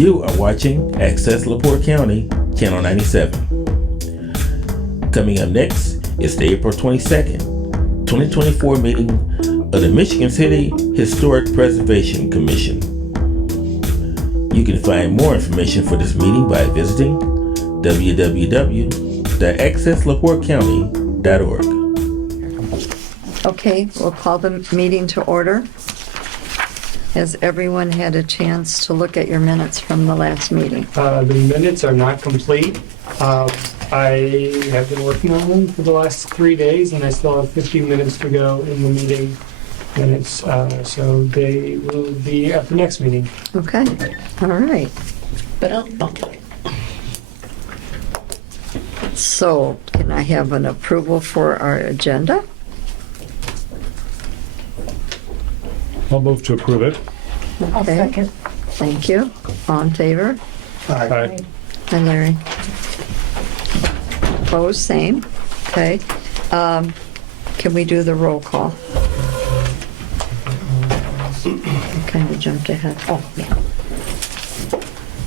You are watching Access LaPorte County, Channel 97. Coming up next is the April 22nd, 2024 meeting of the Michigan City Historic Preservation Commission. You can find more information for this meeting by visiting www.accesslaportecounty.org. Okay, we'll call the meeting to order. Has everyone had a chance to look at your minutes from the last meeting? The minutes are not complete. I have been working on them for the last 3 days, and I still have 15 minutes to go in the meeting minutes, so they will be at the next meeting. Okay, all right. So, can I have an approval for our agenda? I'll move to approve it. I'll second. Thank you. All in favor? Aye. Hi, Larry. Opposed, same. Okay. Can we do the roll call? Kind of jumped ahead. Oh, yeah.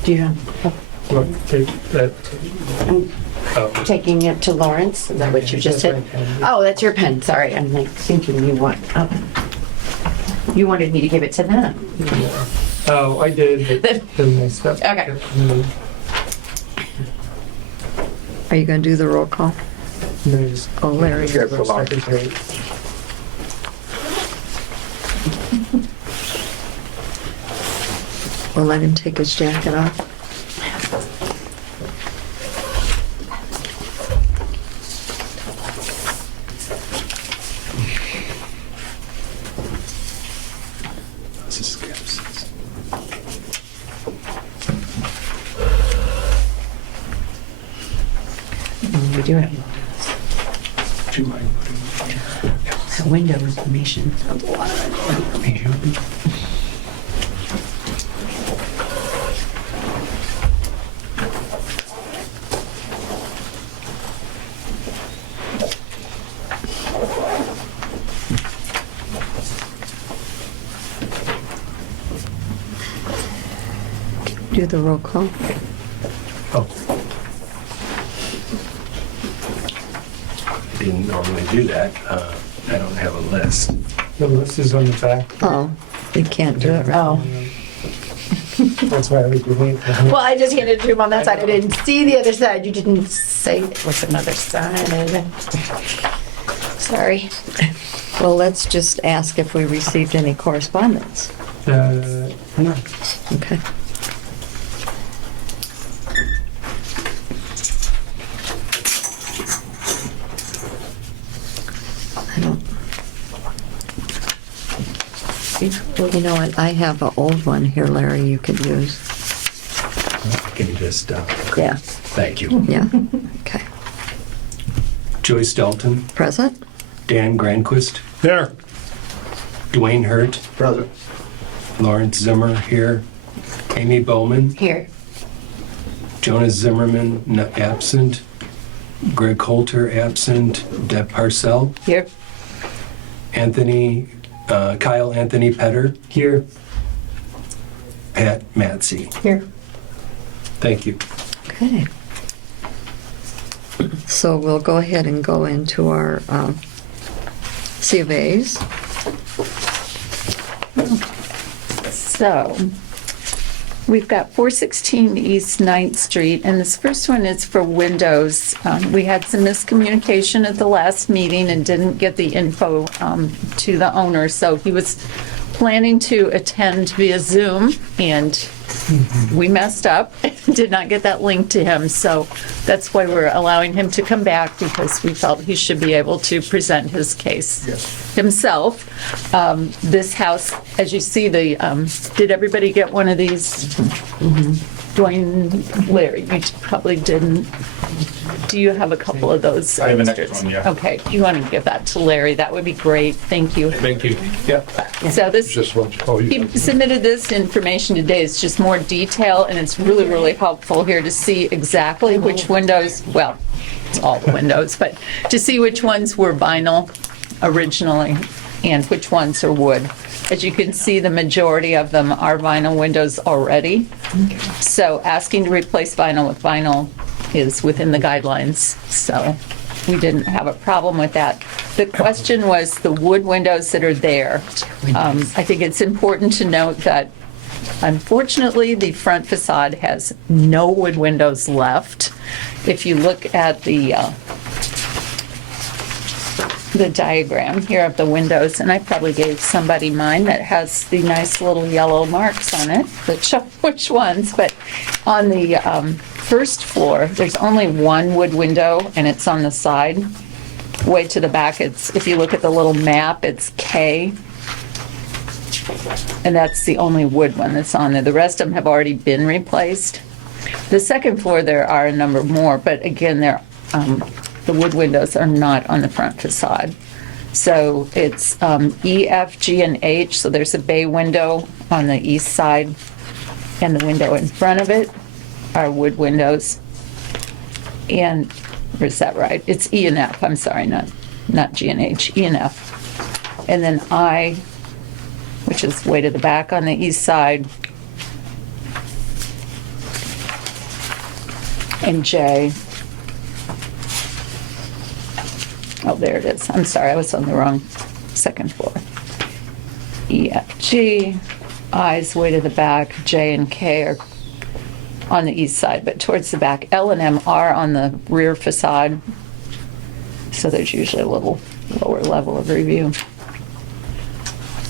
Do you know, Look, take that. taking it to Lawrence? Is that what you just said? Oh, that's your pen. Sorry, I'm like thinking you want, you wanted me to give it to them. Oh, I did. Then I stepped. Okay. Are you going to do the roll call? Nice. Oh, Larry. Secretary. We'll let him take his jacket off. We do have window information. Do the roll call. Oh, Didn't normally do that. I don't have a list. the list is on the back. Oh, you can't do it, right? Oh, That's why I was doing it. well, I just handed it to him on that side. I didn't see the other side. You didn't say it was another side. Sorry. Well, let's just ask if we received any correspondence. No. Okay. I don't. Well, you know what? I have an old one here, Larry, you could use. I can just, Yeah, thank you. yeah. Okay. Joyce Dalton, Present? Dan Granquist, There. Dwayne Hurt, Present. Lawrence Zimmer here, Amy Bowman, Here. Jonas Zimmerman absent, Greg Coulter absent, Deb Parcell, Here. Kyle Anthony Petter, Here. Pat Matsey. Here. Thank you. Okay. So we'll go ahead and go into our C of A's. So, we've got 416 East 9th Street, and this first one is for windows. We had some miscommunication at the last meeting and didn't get the info to the owner, so he was planning to attend via Zoom, and we messed up, did not get that link to him, so that's why we're allowing him to come back, because we felt he should be able to present his case himself. This house, as you see, did everybody get one of these? Dwayne, Larry, you probably didn't. Do you have a couple of those? I have an extras? extra one, yeah. Okay, if you want to give that to Larry, that would be great, thank you. Thank you. Yeah. So this, Just one. Oh, he submitted this information today. It's just more detail, and it's really, really helpful here to see exactly which windows, well, it's all the windows, but to see which ones were vinyl originally and which ones are wood. As you can see, the majority of them are vinyl windows already. So asking to replace vinyl with vinyl is within the guidelines, so we didn't have a problem with that. The question was the wood windows that are there. I think it's important to note that unfortunately, the front facade has no wood windows left. If you look at the diagram here of the windows, and I probably gave somebody mine that has the nice little yellow marks on it that show which ones, but on the first floor, there's only one wood window, and it's on the side. Way to the back, if you look at the little map, it's K. And that's the only wood one that's on there. The rest of them have already been replaced. The second floor, there are a number more, but again, the wood windows are not on the front facade. So it's E, F, G, and H. So there's a bay window on the east side, and the window in front of it are wood windows. And, or is that right? It's E and F. I'm sorry, not G and H, E and F. And then I, which is way to the back on the east side, and J. Oh, there it is. I'm sorry, I was on the wrong second floor. E, F, G, I's way to the back, J and K are on the east side, but towards the back. L and M are on the rear facade, so there's usually a little lower level of review.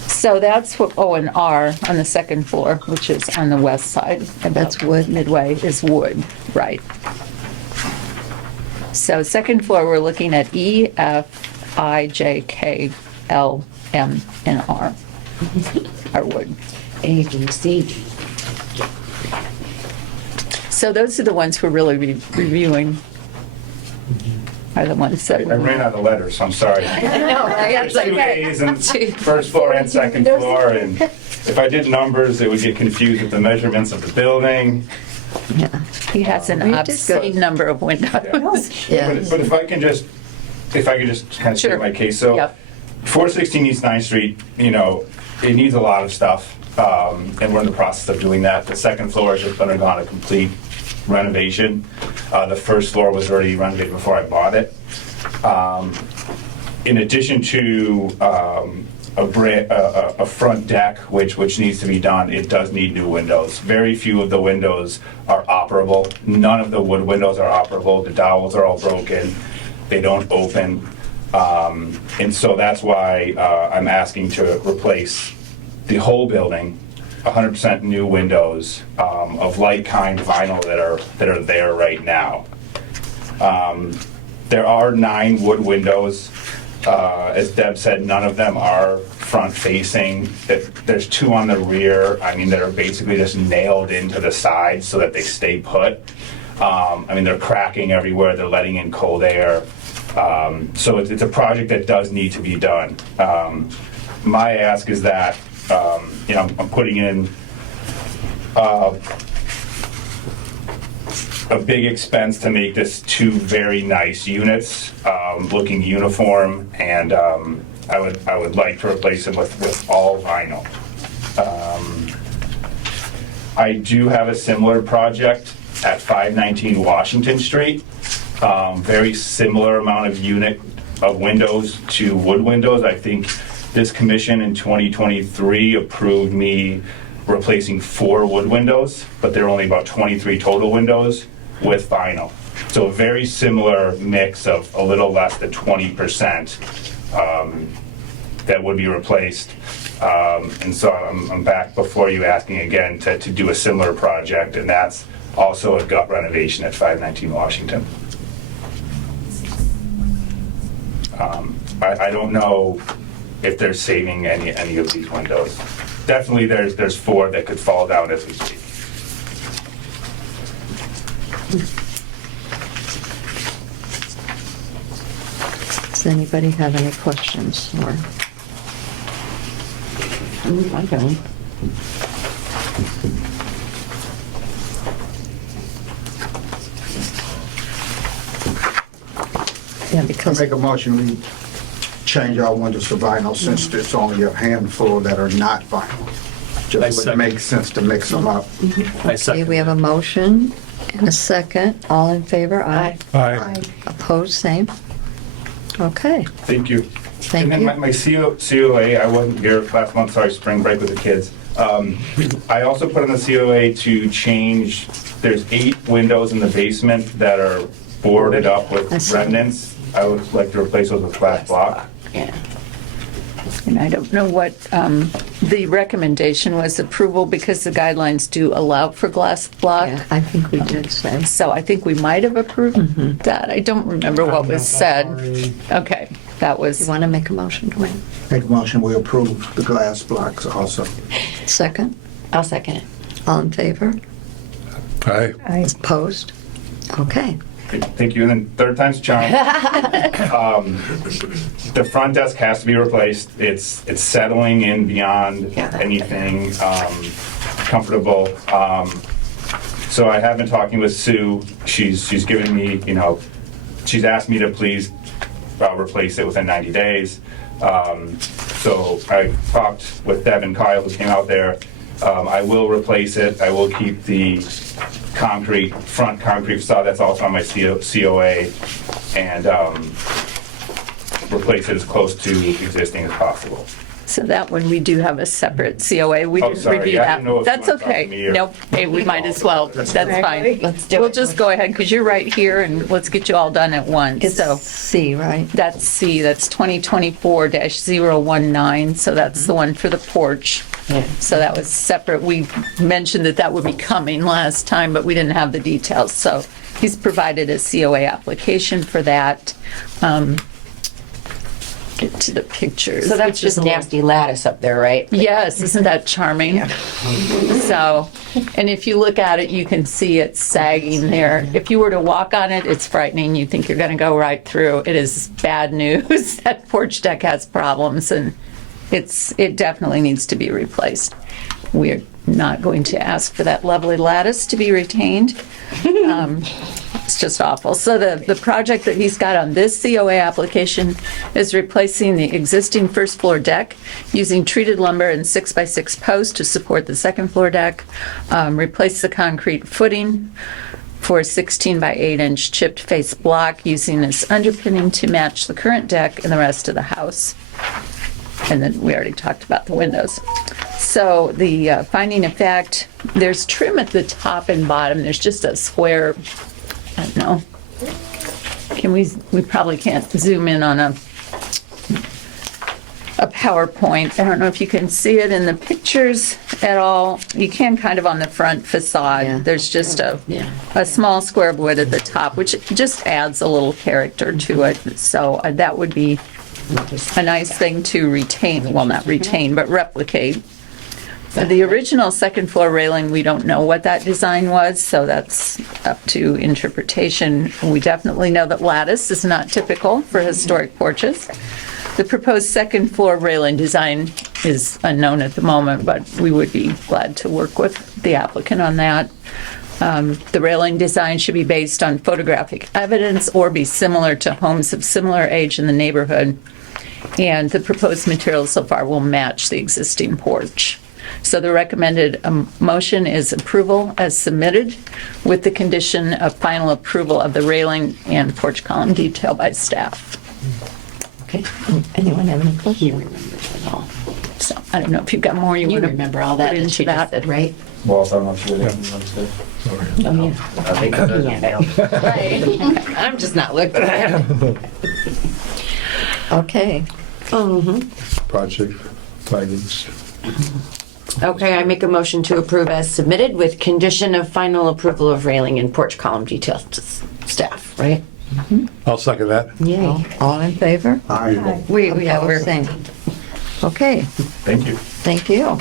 So that's what, oh, and R on the second floor, which is on the west side. That's wood. Midway is wood, right. So second floor, we're looking at E, F, I, J, K, L, M, and R are wood. A, B, C, D. So those are the ones we're really reviewing, are the ones that. I ran out of letters, so I'm sorry. No, There's 2 A's in first floor and second floor, and if I did numbers, it would get confused with the measurements of the building. Yeah. He has an We did obscene number of windows. Yeah. But if I can just kind of Sure. state my case. So Yep. 416 East 9th Street, you know, it needs a lot of stuff, and we're in the process of doing that. The second floor has just undergone a complete renovation. The first floor was already renovated before I bought it. In addition to a front deck, which needs to be done, it does need new windows. Very few of the windows are operable. None of the wood windows are operable. The dowels are all broken. They don't open. And so that's why I'm asking to replace the whole building, 100% new windows of like kind vinyl that are there right now. There are 9 wood windows. As Deb said, none of them are front facing. There's 2 on the rear, that are basically just nailed into the sides so that they stay put. They're cracking everywhere. They're letting in cold air. So it's a project that does need to be done. My ask is that, I'm putting in a big expense to make this 2 very nice units, looking uniform, and I would like to replace them with all vinyl. I do have a similar project at 519 Washington Street. Very similar amount of unit of windows to wood windows. I think this commission in 2023 approved me replacing 4 wood windows, but there are only about 23 total windows with vinyl. So a very similar mix of a little less than 20% that would be replaced. And so I'm back before you asking again to do a similar project, and that's also a gut renovation at 519 Washington. I don't know if they're saving any of these windows. Definitely there's 4 that could fall down as we speak. Does anybody have any questions or? I don't. Yeah, I because make a motion, we change our windows to vinyl since there's only a handful that are not vinyl. Just would make sense to mix them up. I Okay, second. we have a motion and a second. All in favor? Aye. Aye. Opposed, same. Okay, Thank you. Thank And then you. my COA, I wasn't here last month, sorry, spring break with the kids. I also put on the COA to change, there's 8 windows in the basement that are boarded up I with see. remnants. I would like to replace those with glass block. Yeah. And I don't know what, the recommendation was approval because the guidelines do allow for glass block. yeah, I think we did say. So I think we might have approved that. I don't remember what was said. Okay, that You was, want to make a motion, Dwayne? Make a motion, we approve the glass blocks also. Second? I'll second it. All in favor? Aye. Opposed? Okay. Thank you. And then third time's a charm. The front desk has to be replaced. It's settling in beyond Yeah. anything comfortable. So I have been talking with Sue. She's given me, she's asked me to please replace it within 90 days. So I talked with Deb and Kyle, who came out there. I will replace it. I will keep the front concrete facade that's also on my COA, and replace it as close to existing as possible. so that one, we do have a separate COA. We Oh, didn't sorry. review Yeah, I that. didn't know if you That's wanted to talk to okay. me or- Nope, hey, we might as well. That's fine. Let's do We'll it. just go ahead because you're right here and let's get you all done at once. It's So C, right? that's C, that's 2024-019, so that's the one for the porch. Yeah. So that was separate. We mentioned that that would be coming last time, but we didn't have the details. So he's provided a COA application for that. Get to the pictures. So that's which is just a little- nasty lattice up there, right? Yes, isn't that charming? So, and if you look at it, you can see it sagging there. If you were to walk on it, it's frightening. You think you're going to go right through. It is bad news. That porch deck has problems, and it definitely needs to be replaced. We're not going to ask for that lovely lattice to be retained. It's just awful. So the project that he's got on this COA application is replacing the existing first floor deck using treated lumber and 6x6 posts to support the second floor deck, replace the concrete footing for a 16 by 8 inch chipped face block using this underpinning to match the current deck and the rest of the house. And then we already talked about the windows. So the finding of fact, there's trim at the top and bottom. There's just a square, I don't know. We probably can't zoom in on a PowerPoint. I don't know if you can see it in the pictures at all. You can kind of on the front facade. Yeah. There's just a small square of wood at the top, which just adds a little character to it. So that would be a nice thing to retain, well, not retain, but replicate. The original second floor railing, we don't know what that design was, so that's up to interpretation. We definitely know that lattice is not typical for historic porches. The proposed second floor railing design is unknown at the moment, but we would be glad to work with the applicant on that. The railing design should be based on photographic evidence or be similar to homes of similar age in the neighborhood. And the proposed materials so far will match the existing porch. So the recommended motion is approval as submitted with the condition of final approval of the railing and porch column detail by staff. Okay. Anyone have any questions? You remember it all. So I don't know if you've got more you You want to remember all that put that into she just that. said, right? Well, I don't know if you really want to say. Oh, yeah. I think that does nail. I'm just not looking at it. Okay. Project findings. Okay, I make a motion to approve as submitted with condition of final approval of railing and porch column details to staff, right? I'll second that. Yay. All in favor? Aye. Opposed, same. Okay, Thank you. thank you.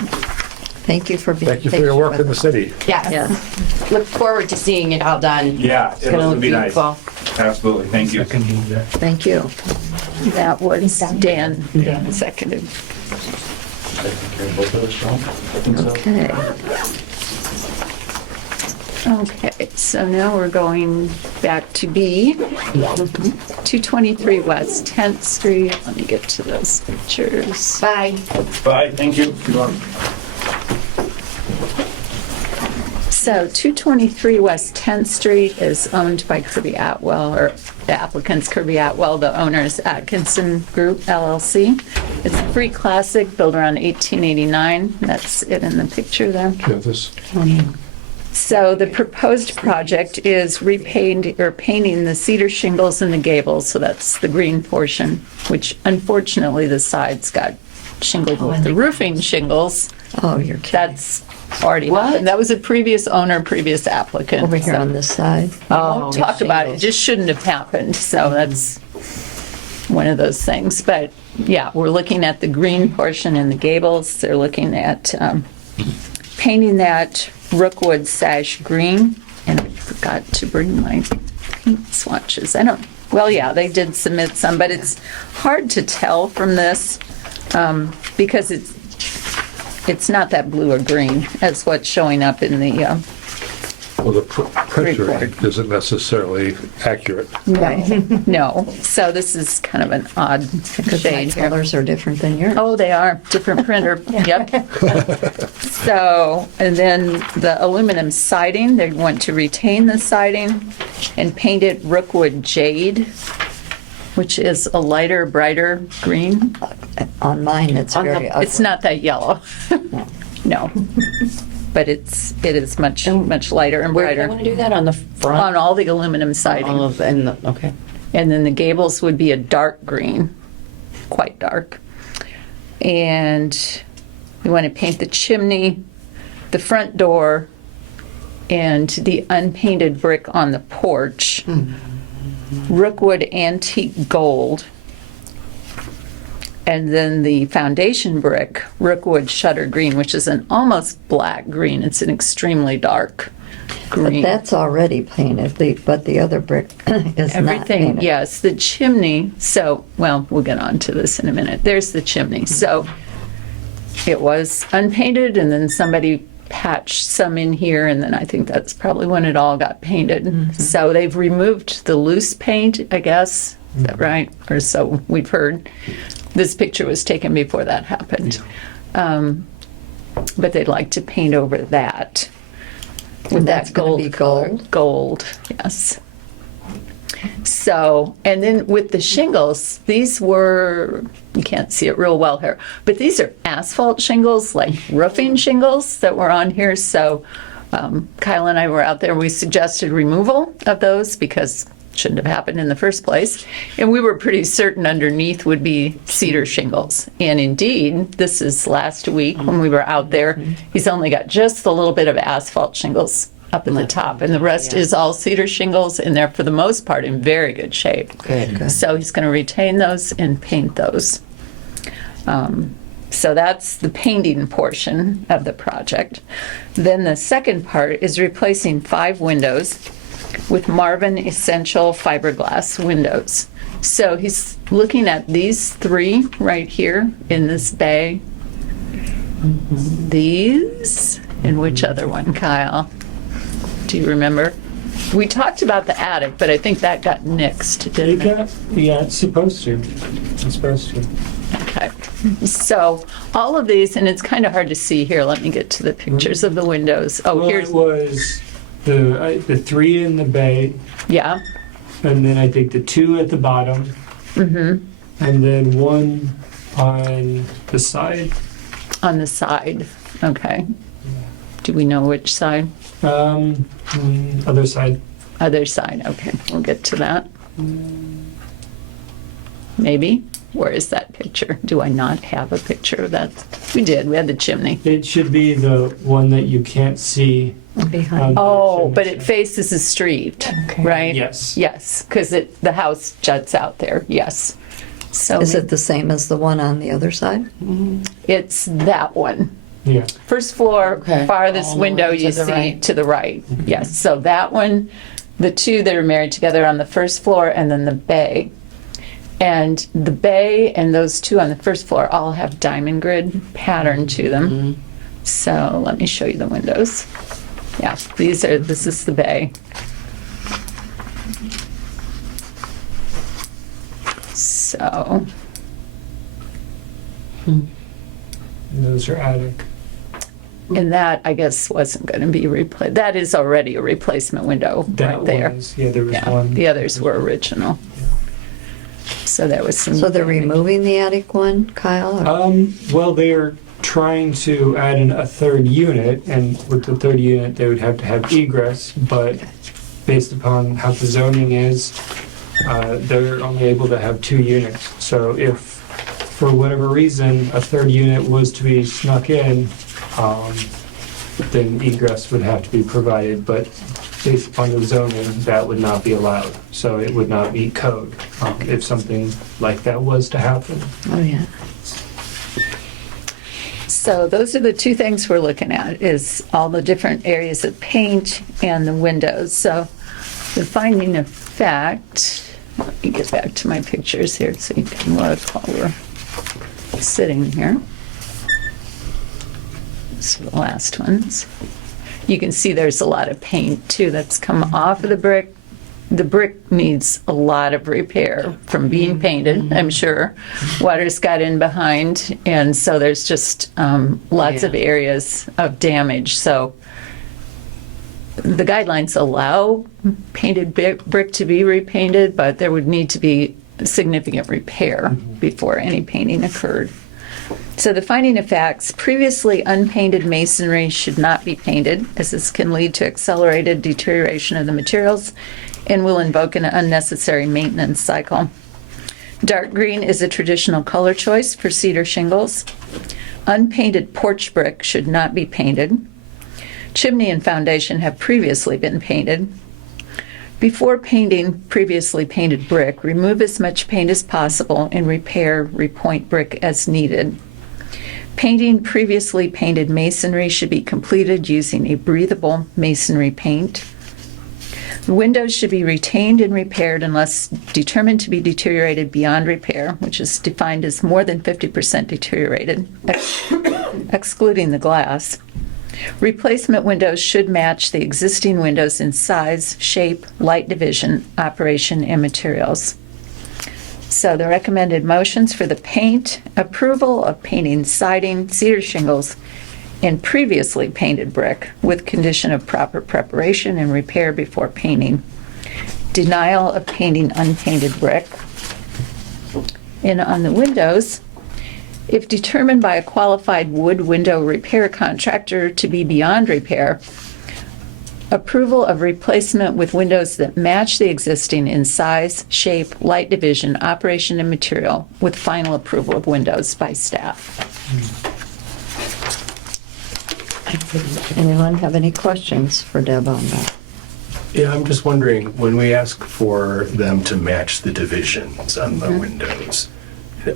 Thank you for being Thank you for your work in the city. Yes. Yes. Look forward to seeing it all done. Yeah, It's it gonna would look be nice. beautiful. Absolutely. Thank you. Can do that. Thank you. That was Dan. Dan seconded. Okay. Okay, so now we're going back to B. 223 West 10th Street. Let me get to those pictures. Bye. Bye, thank you. So 223 West 10th Street is owned by Kirby Atwell, or the applicant's Kirby Atwell, the owner's Atkinson Group LLC. It's a free classic built around 1889. That's it in the picture there. Do you have this? So the proposed project is painting the cedar shingles and the gables, so that's the green portion, which unfortunately the sides got shingled with the roofing shingles. Oh, you're kidding. That's already happened. That was a previous owner, previous applicant. Over here so- on this side. Won't talk about it. It just shouldn't have happened. So that's one of those things. But yeah, we're looking at the green portion in the gables. They're looking at painting that Rookwood sash green. And I forgot to bring my paint swatches. Well, yeah, they did submit some, but it's hard to tell from this because it's not that blue or green as what's showing up in the Well, the printer Report. isn't necessarily accurate. no. So this is kind of an odd Because my shade here. colors are different than yours. Oh, they are. Different printer. Yep. So, and then the aluminum siding, they want to retain the siding and paint it Rookwood Jade, which is a lighter, brighter green. On mine, it's very ugly. It's not that yellow. No. But it is much lighter and Where do brighter you want to do that? On the front? on all the aluminum siding. Okay. And then the gables would be a dark green, quite dark. And we want to paint the chimney, the front door, and the unpainted brick on the porch. Rookwood antique gold. And then the foundation brick, Rookwood shutter green, which is an almost black green. It's an extremely dark But green. that's already painted, but the other brick is not Everything, painted. yes. The chimney, so, well, we'll get on to this in a minute. There's the chimney. So it was unpainted, and then somebody patched some in here, and then I think that's probably when it all got painted. So they've removed the loose paint, I guess. Is that right? Or so we've heard. This picture was taken before that happened. But they'd like to paint over that. With And that's that gonna gold be color. gold? Gold, yes. So, and then with the shingles, these were, you can't see it real well here, but these are asphalt shingles, like roofing shingles that were on here. So Kyle and I were out there, we suggested removal of those because it shouldn't have happened in the first place. And we were pretty certain underneath would be cedar shingles. And indeed, this is last week when we were out there, he's only got just a little bit of asphalt shingles up at the top, and the rest is all cedar shingles, and they're for the most part in very good shape. Good. So he's going to retain those and paint those. So that's the painting portion of the project. Then the second part is replacing 5 windows with Marvin Essential fiberglass windows. So he's looking at these 3 right here in this bay. These, and which other one, Kyle? Do you remember? We talked about the attic, but I think that got nixed, didn't it? Yeah, it's supposed to. It's supposed to. Okay. So all of these, and it's kind of hard to see here. Let me get to the pictures of the windows. Oh, Well, here's, it was the 3 in the bay, yeah. and then I think the 2 at the bottom, and then 1 on the side. On the side. Okay. Do we know which side? Other side. Other side. Okay. We'll get to that. Maybe. Where is that picture? Do I not have a picture of that? We did. We had the chimney. It should be the one that you can't see. Behind. Oh, but it faces the street, right? Yes. Yes, because the house juts out there. Yes. So Is it the same as the one on the other side? it's that one. Yeah. First floor, Okay. farthest All the window way to you the see right. to the right. Yes, so that one, the 2 that are married together on the first floor, and then the bay. And the bay and those 2 on the first floor all have diamond grid pattern to them. So let me show you the windows. Yeah, this is the bay. So, Those are attic. and that, I guess, wasn't going to be replaced. That is already a replacement window That right there. was, yeah, there was Yeah, one. the others were original. So there was some. So they're removing the attic one, Kyle? or- Well, they are trying to add in a third unit, and with the third unit, they would have to have egress, but based upon how the zoning is, they're only able to have 2 units. So if, for whatever reason, a third unit was to be snuck in, then egress would have to be provided, but based upon the zoning, that would not be allowed. So it would not meet code if something like that was to happen. Oh, yeah. So those are the two things we're looking at, is all the different areas of paint and the windows. So the finding of fact, let me get back to my pictures here so you can look while we're sitting here. These are the last ones. You can see there's a lot of paint too that's come off of the brick. The brick needs a lot of repair from being painted, I'm sure. Water's got in behind, and so there's just lots of areas of damage. So the guidelines allow painted brick to be repainted, but there would need to be significant repair before any painting occurred. So the finding of facts, previously unpainted masonry should not be painted, as this can lead to accelerated deterioration of the materials and will invoke an unnecessary maintenance cycle. Dark green is a traditional color choice for cedar shingles. Unpainted porch brick should not be painted. Chimney and foundation have previously been painted. Before painting previously painted brick, remove as much paint as possible and repoint brick as needed. Painting previously painted masonry should be completed using a breathable masonry paint. The windows should be retained and repaired unless determined to be deteriorated beyond repair, which is defined as more than 50% deteriorated, excluding the glass. Replacement windows should match the existing windows in size, shape, light division, operation, and materials. So the recommended motions for the paint: approval of painting siding, cedar shingles, and previously painted brick with condition of proper preparation and repair before painting. Denial of painting unpainted brick. And on the windows, if determined by a qualified wood window repair contractor to be beyond repair, approval of replacement with windows that match the existing in size, shape, light division, operation, and material, with final approval of windows by staff. Anyone have any questions for Deb on that? Yeah, I'm just wondering, when we ask for them to match the divisions on the windows,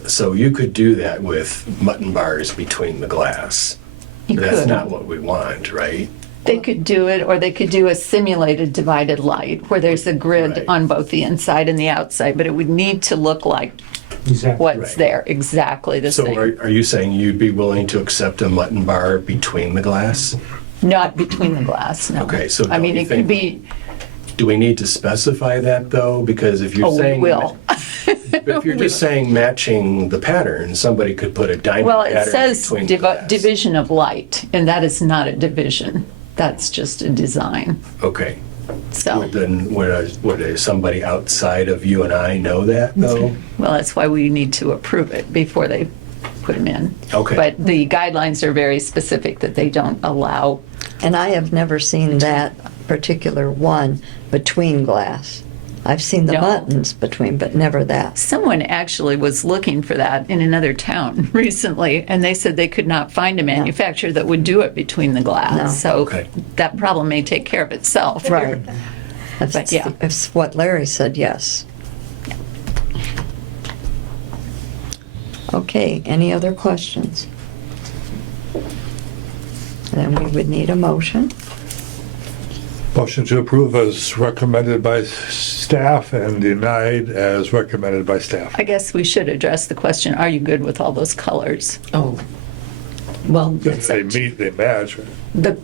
so you could do that with mutton bars between the glass. You That's could. not what we want, right? They could do it, or they could do a simulated divided light where there's a grid Right. on both the inside and the outside, but it would need to look like Exactly. what's Right. there, exactly the So same. are you saying you'd be willing to accept a mutton bar between the glass? Not between the glass, no. Okay, so I don't mean, you it could think- be, Do we need to specify that though? Because if you're oh, we saying. will. If you're just saying matching the pattern, somebody could put a diamond Well, it pattern says between the glass. division of light, and that is not a division. That's just a design, Okay. so. Then would somebody outside of you and I know that though? Well, that's why we need to approve it before they put them in. Okay. But the guidelines are very specific that they don't allow. And I have never seen that particular one between glass. I've seen the No. buttons between, but never that. Someone actually was looking for that in another town recently, and they said they could not find a manufacturer that would do it between the glass. No. So Okay. that problem may take care of itself. Right. But yeah. If what Larry said, yes. Okay, any other questions? Then we would need a motion. Motion to approve as recommended by staff and denied as recommended by staff. I guess we should address the question, are you good with all those colors? Oh, well, If they meet, they match. The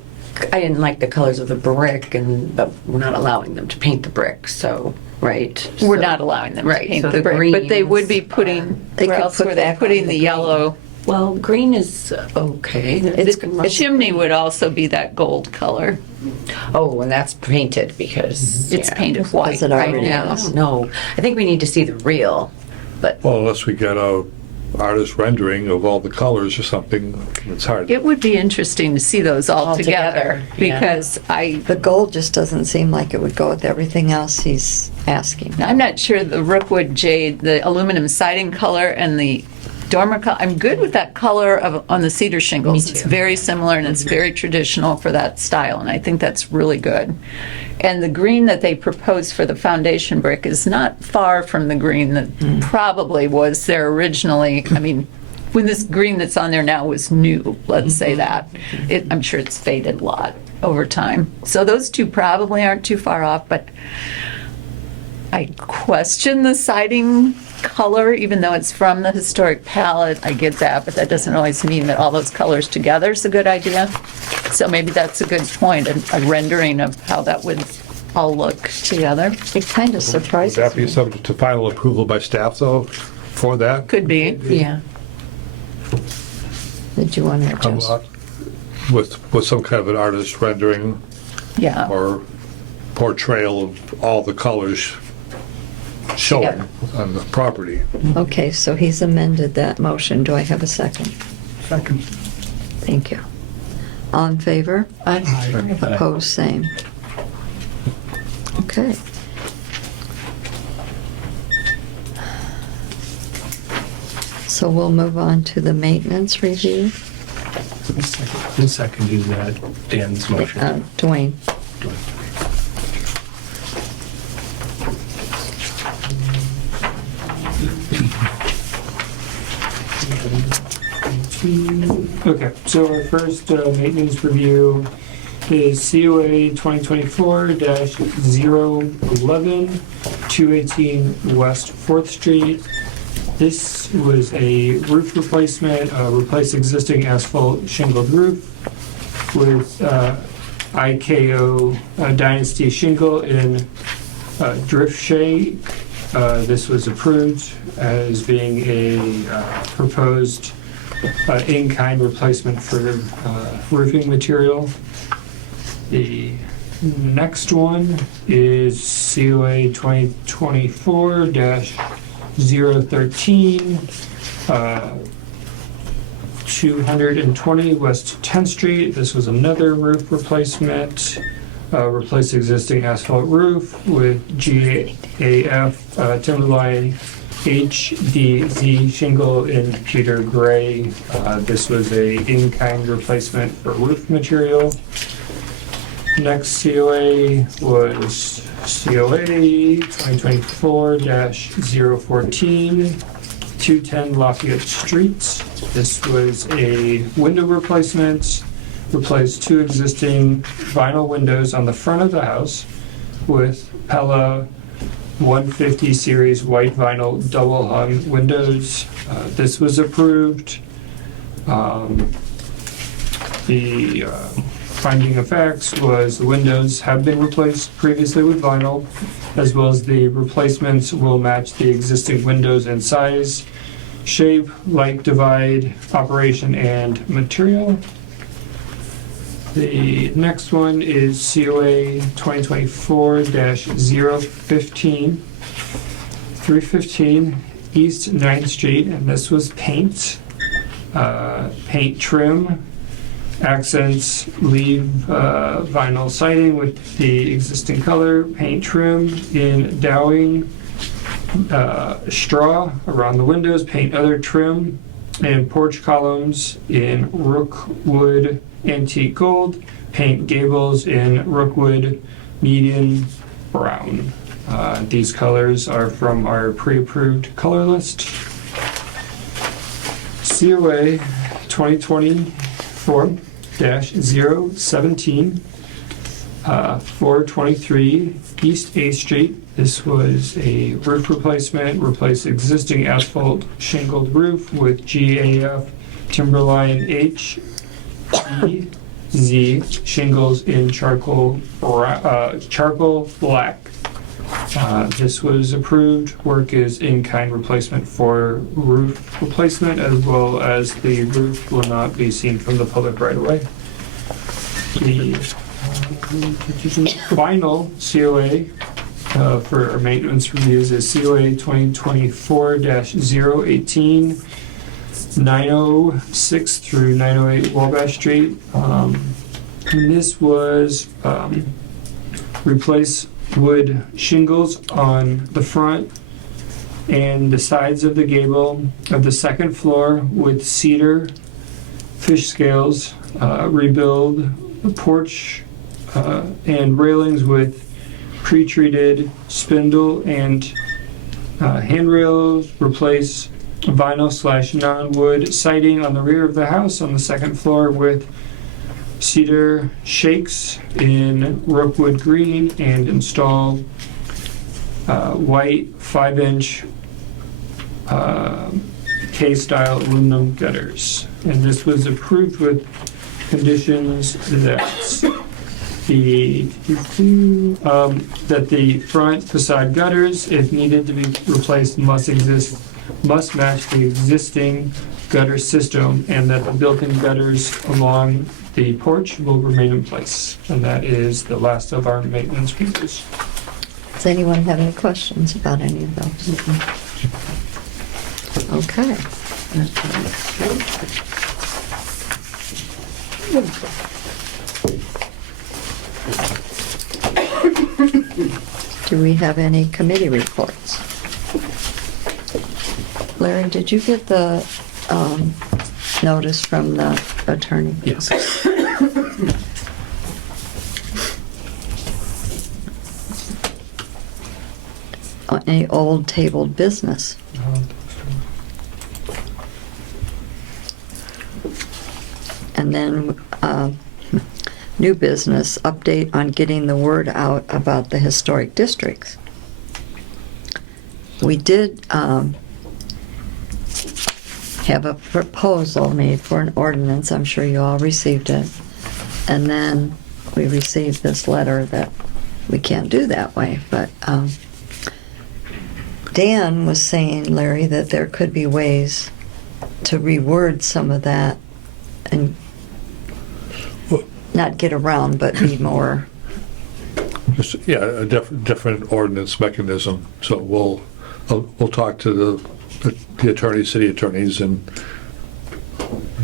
I didn't like the colors of the brick, but we're not allowing them to paint the brick, so, right? We're So- not allowing them to Right, paint so the the brick, but they would be greens putting, They where could else put were they back putting on the the yellow? Well, green is okay. The chimney would also be that gold color. Oh, and that's painted because. It's yeah. painted white it right already now. I don't know. I think we need to see the real, but Well, unless we get a artist rendering of all the colors or something, it's hard. It would be interesting to see those all together, together, yeah. because The gold just doesn't seem like it would go with everything else he's asking. I'm not sure the Rookwood jade, the aluminum siding color and the dormer color, I'm good with that color on the cedar shingles. Me It's too. very similar and it's very traditional for that style, and I think that's really good. And the green that they proposed for the foundation brick is not far from the green that probably was there originally. I mean, when this green that's on there now was new, let's say that. I'm sure it's faded a lot over time. So those two probably aren't too far off, but I question the siding color, even though it's from the historic palette. I get that, but that doesn't always mean that all those colors together is a good idea. So maybe that's a good point, a rendering of how that would all look together. It kind of Would surprises that be me. subject to final approval by staff, though, for that? Could be. yeah. Did you want to Come adjust? up with some kind of an artist rendering Yeah. or portrayal of all the colors showing on the property. Okay, so he's amended that motion. Do I have a second? Second. Thank you. All in favor? I- Opposed, same. Okay. So we'll move on to the maintenance review. Who seconded that, Dan's motion? Dwayne. Okay, so our first maintenance review is COA 2024-011, 218 West 4th Street. This was a roof replacement, replace existing asphalt shingled roof with IKO Dynasty shingle in drift shake. This was approved as being a proposed in-kind replacement for roofing material. The next one is COA 2024-013, 220 West 10th Street. This was another roof replacement. Replace existing asphalt roof with GAF Timberline HDZ shingle in Peter Gray. This was a in-kind replacement for roof material. Next COA was COA 2024-014, 210 Lafayette Street. This was a window replacement. Replaced two existing vinyl windows on the front of the house with Pella 150 series white vinyl double hung windows. This was approved. The finding of facts was the windows have been replaced previously with vinyl, as well as the replacements will match the existing windows in size, shape, light divide, operation, and material. The next one is COA 2024-015, 315 East 9th Street, and this was paint. Paint trim, accents, leave vinyl siding with the existing color, paint trim in dowling, straw around the windows, paint other trim, and porch columns in Rookwood antique gold, paint gables in Rookwood median brown. These colors are from our pre-approved color list. COA 2024-017, 423 East 8th Street. This was a roof replacement, replace existing asphalt shingled roof with GAF Timberline Z shingles in charcoal black. This was approved. Work is in-kind replacement for roof replacement, as well as the roof will not be seen from the public right away. The final COA for our maintenance reviews is COA 2024-018, 906 through 908 Wabash Street. And this was replace wood shingles on the front and the sides of the gable of the second floor with cedar fish scales, rebuild the porch and railings with pre-treated spindle and handrails, replace vinyl/non-wood siding on the rear of the house on the second floor with cedar shakes in rookwood green, and install white 5-inch K-style aluminum gutters. And this was approved with conditions that the front facade gutters, if needed to be replaced, must match the existing gutter system, and that the built-in gutters along the porch will remain in place. And that is the last of our maintenance reviews. Does anyone have any questions about any of those? Okay. Do we have any committee reports? Larry, did you get the notice from the attorney? Yes. Any old tabled business? And then new business, update on getting the word out about the historic districts. We did have a proposal made for an ordinance. I'm sure you all received it. And then we received this letter that we can't do that way. But Dan was saying, Larry, that there could be ways to reword some of that and not get around, but be more. A different ordinance mechanism. So we'll talk to the attorneys, city attorneys, and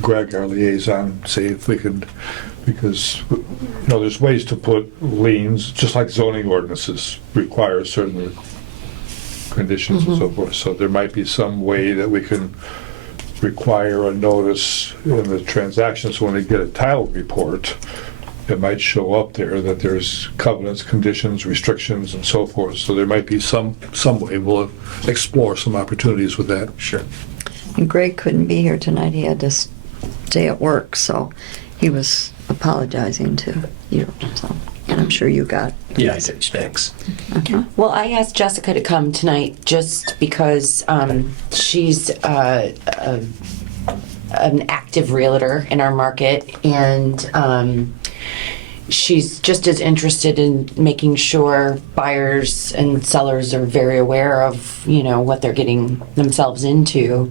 Greg, our liaison, see if we could, because there's ways to put liens, just like zoning ordinances require certain conditions and so forth. So there might be some way that we can require a notice in the transactions when they get a title report. It might show up there that there's covenants, conditions, restrictions, and so forth. So there might be some way. We'll explore some opportunities with that. Sure. And Greg couldn't be here tonight. He had to stay at work, so he was apologizing to you. So, and I'm sure you got. Yeah, I did. Thanks. Uh-huh. Well, I asked Jessica to come tonight just because she's an active realtor in our market, and she's just as interested in making sure buyers and sellers are very aware of, what they're getting themselves into.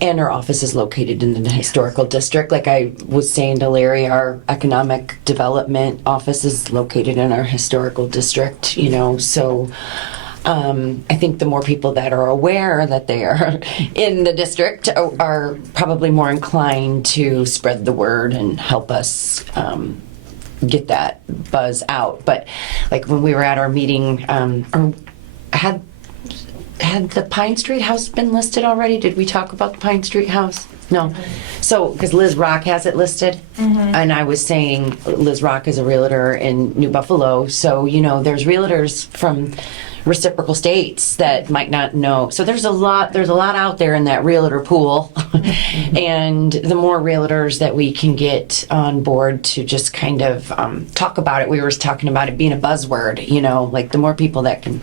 And our office is located in the historical district. Like I was saying to Larry, our economic development office is located in our historical district, so I think the more people that are aware that they are in the district are probably more inclined to spread the word and help us get that buzz out. But like when we were at our meeting, had the Pine Street house been listed already? Did we talk about the Pine Street house? No. So, because Liz Rock has it listed, and I was saying Liz Rock is a realtor in New Buffalo, so, there's realtors from reciprocal states that might not know. So there's a lot out there in that realtor pool. And the more realtors that we can get on board to just kind of talk about it, we were talking about it being a buzzword, like the more people that can,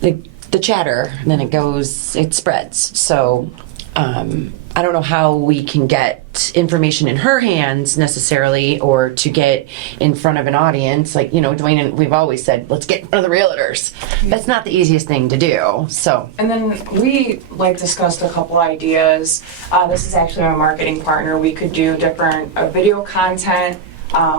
the chatter, then it spreads. So I don't know how we can get information in her hands necessarily, or to get in front of an audience. Like, you know, Dwayne and we've always said, let's get in front of the realtors. That's not the easiest thing to do, so. And then we discussed a couple ideas. This is actually our marketing partner. We could do different video content.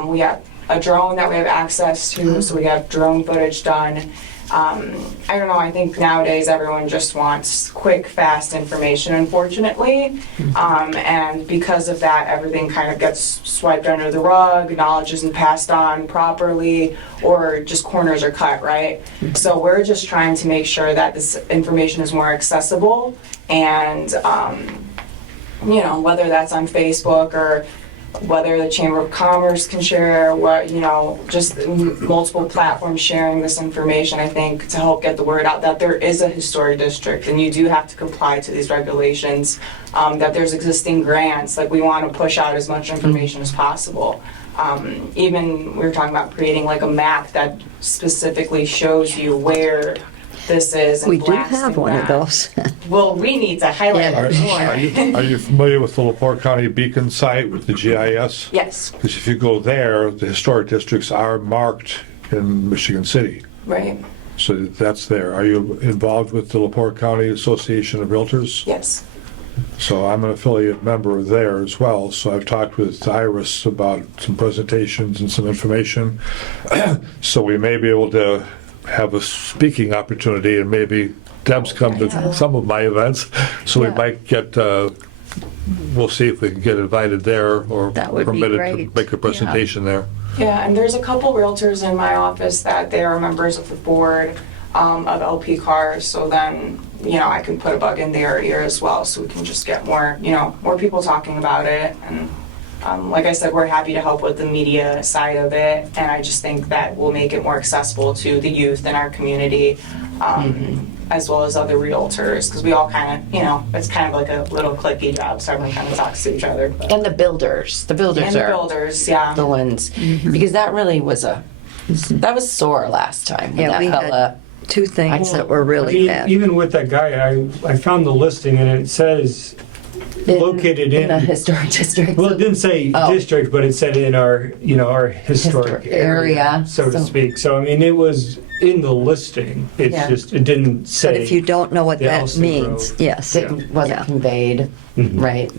We have a drone that we have access to, so we have drone footage done. I don't know, I think nowadays everyone just wants quick, fast information, unfortunately. And because of that, everything kind of gets swiped under the rug, knowledge isn't passed on properly, or just corners are cut, right? So we're just trying to make sure that this information is more accessible, and, you know, whether that's on Facebook or whether the Chamber of Commerce can share, what, you know, just multiple platforms sharing this information, I think, to help get the word out that there is a historic district and you do have to comply to these regulations, that there's existing grants, like we want to push out as much information as possible. Even we were talking about creating like a map that specifically shows you where this is. We do have one of those. Well, we need to highlight Yeah. it more. Are you familiar with the LaPorte County Beacon site with the GIS? Yes, Because if you go there, the historic districts are marked in Michigan City. right, So that's there. Are you involved with the LaPorte County Association of Realtors? yes. So I'm an affiliate member there as well. So I've talked with Iris about some presentations and some information. So we may be able to have a speaking opportunity, and maybe Deb's come to some of my events. So we might get, we'll see if we can get invited there or That would be permitted to great. make a presentation there. Yeah, and there's a couple realtors in my office that they are members of the board of LP Cars, so then, you know, I can put a bug in their ear as well, so we can just get more, you know, more people talking about it. And like I said, we're happy to help with the media side of it, and I just think that will make it more accessible to the youth in our community, as well as other realtors, because we all kind of, you know, it's kind of like a little cliquey job, so everyone kind of talks to each other. But. And the builders And the are builders, yeah. the ones, because that really was that was sore last time when Yeah, that we fella. had two things that were really bad. Even with that guy, I found the listing and it says located in the in, historic district. well, it didn't say Oh. district, but it said in our, you know, our historic Historic area, so to so- speak. So, I mean, it was in the listing. It's Yeah. just, it didn't say. But if you don't know what the that Elson means, Road. yes. It wasn't Yeah. conveyed, right?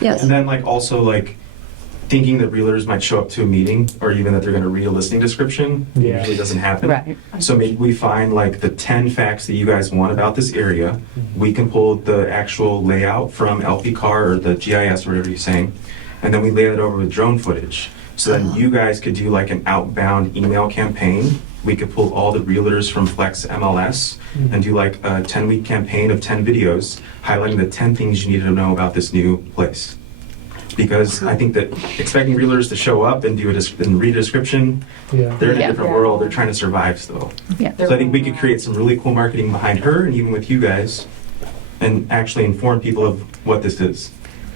Yes. And then like also like thinking that realtors might show up to a meeting or even that they're going to read a listing description Yeah. usually doesn't happen. Right. So maybe we find like the 10 facts that you guys want about this area. We can pull the actual layout from LP Car or the GIS or whatever you're saying, and then we lay that over with drone footage. So then you guys could do like an outbound email campaign. We could pull all the realtors from Flex MLS and do like a 10-week campaign of 10 videos highlighting the 10 things you need to know about this new place. Because I think that expecting realtors to show up and do and read a description, Yeah. they're in a Yeah. different world. They're trying to survive still. Yeah. So I think we could create some really cool marketing behind her and even with you guys and actually inform people of what this is.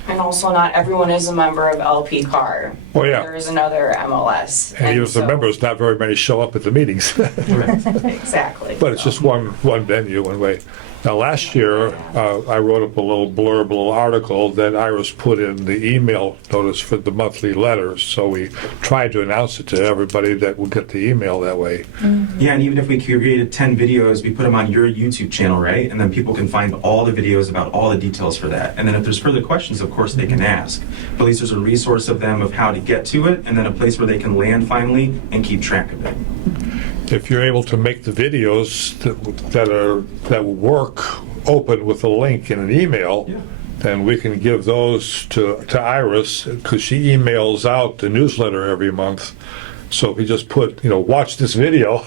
And also, not everyone is a member of LP Car. Oh, yeah. There is another MLS. And even if the so- members, not very many show up at the meetings. Exactly. But it's just one venue, one way. Now, last year, I wrote up a little blurb, a little article that Iris put in the email notice for the monthly letters. So we tried to announce it to everybody that would get the email that way. Yeah, and even if we created 10 videos, we put them on your YouTube channel, right? And then people can find all the videos about all the details for that. And then if there's further questions, of course, they can ask. But at least there's a resource of them of how to get to it, and then a place where they can land finally and keep track of it. If you're able to make the videos that work open with a link in an email, then we can give those to Iris, because she emails out the newsletter every month. So if you just put, watch this video,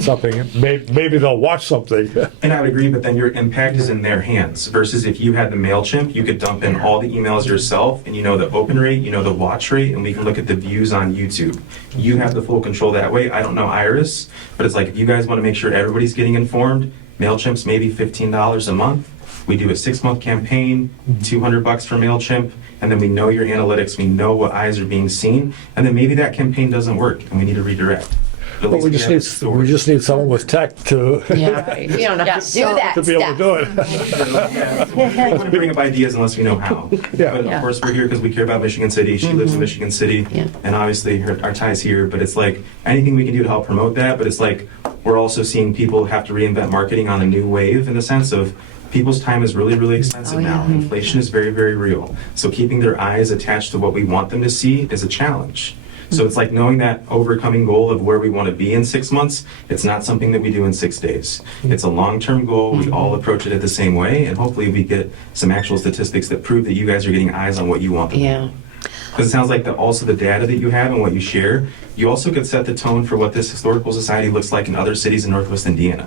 something, maybe they'll watch something. And I would agree, but then your impact is in their hands versus if you had the MailChimp, you could dump in all the emails yourself and you know the open rate, you know the watch rate, and we can look at the views on YouTube. You have the full control that way. I don't know Iris, but it's like if you guys want to make sure everybody's getting informed, MailChimp's maybe $15 a month. We do a 6-month campaign, $200 for MailChimp, and then we know your analytics, we know what eyes are being seen, and then maybe that campaign doesn't work and we need to redirect. At But least we just have need, it stored. we just need someone with tech to, Yeah, we don't have to do that to be able to stuff. do it. We wouldn't bring up ideas unless we know how. Yeah. But Yeah. of course, we're here because we care about Michigan City. She lives in Michigan City, Yeah. and obviously our ties here. But it's like anything we can do to help promote that. But it's like we're also seeing people have to reinvent marketing on a new wave in the sense of people's time is really, really expensive now. Inflation is very, very real. So keeping their eyes attached to what we want them to see is a challenge. So it's like knowing that overcoming goal of where we want to be in 6 months, it's not something that we do in 6 days. It's a long-term goal. We all approach it the same way, and hopefully we get some actual statistics that prove that you guys are getting eyes on what you want them to Yeah. do. Because it sounds like also the data that you have and what you share, you also could set the tone for what this historical society looks like in other cities in Northwest Indiana.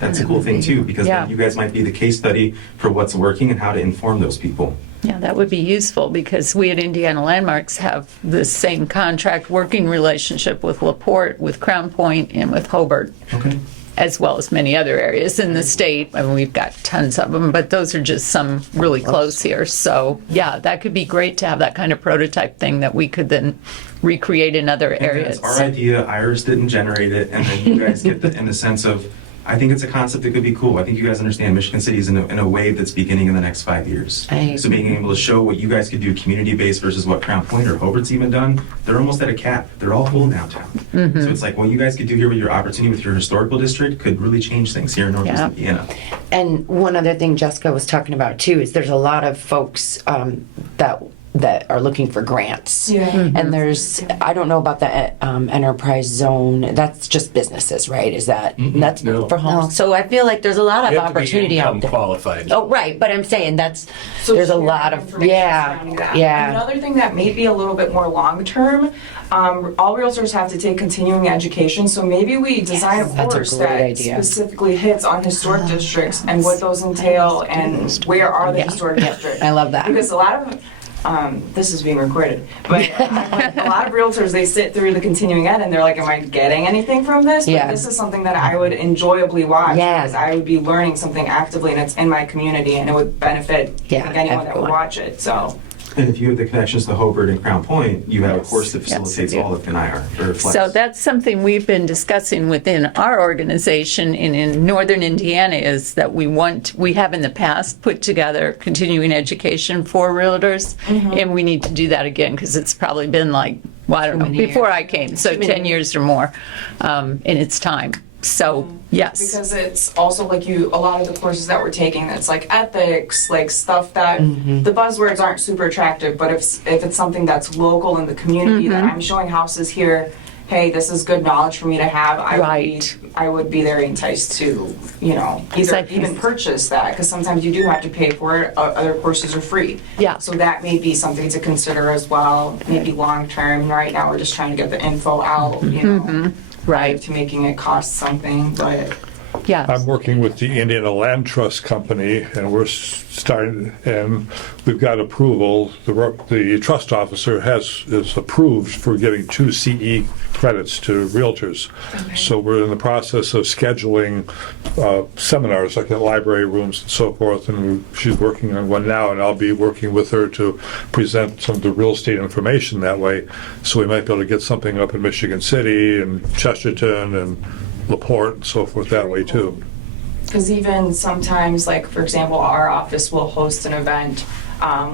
That's a cool thing too, because Yeah. then you guys might be the case study for what's working and how to inform those people. Yeah, that would be useful because we at Indiana Landmarks have the same contract working relationship with LaPorte, with Crown Point, and with Hobart, Okay. as well as many other areas in the state. I mean, we've got tons of them, but those are just some really close here. So, yeah, that could be great to have that kind of prototype thing that we could then recreate in other And areas. that's our idea. Iris didn't generate it, and then you guys get the in the sense of. I think it's a concept that could be cool. I think you guys understand Michigan City is in a wave that's beginning in the next 5 years. So being able to show what you guys could do community-based versus what Crown Point or Hobart's even done, they're almost at a cap. They're all full downtown. So it's like what you guys could do here with your opportunity with your historical district could really change things here in Northwest Yeah. Indiana. And one other thing Jessica was talking about too is there's a lot of folks that are looking for grants. Yeah. And there's, I don't know about the enterprise zone. That's just businesses, right? Is that that's No. for homes? So I feel like there's a lot of You have to be opportunity out income there. qualified. Oh, right. But I'm saying there's a lot of information surrounding that. yeah. Another thing that may be a little bit more long term, all realtors have to take continuing education. So maybe we design Yes, a that's a course great that idea. specifically hits on historic districts and what those entail and where are the historic districts. I love that. Because a lot of this is being recorded, but a lot of realtors, they sit through the continuing ed and they're like, am I getting anything from this? But Yeah. this is something that I would enjoyably watch Yeah. because I would be learning something actively and it's in my community and it would benefit Yeah, anyone that would everyone. watch it. So And if you have the connections to Hobart and Crown Point, you have a course that Yes, facilitates I do. all of CNIR or Flex. So that's something we've been discussing within our organization in Northern Indiana is that we have in the past put together continuing education for realtors, and we need to do that again because it's probably been like, well, I don't know, many before years. I came, so Too many 10 years or more, and it's time. So, yes. because it's also like a lot of the courses that we're taking, that's like ethics, like stuff that the buzzwords aren't super attractive, but if it's something that's local in the community that I'm showing houses here, hey, this is good knowledge for me to have. Right. I would be very enticed to, either Exactly. even purchase that because sometimes you do have to pay for it. Other courses are free. Yeah. So that may be something to consider as well. Maybe long term. Right now we're just trying to get the info out. Right. To making it cost something, but. Yes. I'm working with the Indiana Land Trust Company, and we're starting, and we've got approval. The trust officer is approved for giving 2 CE credits to realtors. So we're in the process of scheduling seminars, like at library rooms and so forth, and she's working on one now, and I'll be working with her to present some of the real estate information that way. So we might be able to get something up in Michigan City and Chesterton and LaPorte and so forth that way too. Because even sometimes, like for example, our office will host an event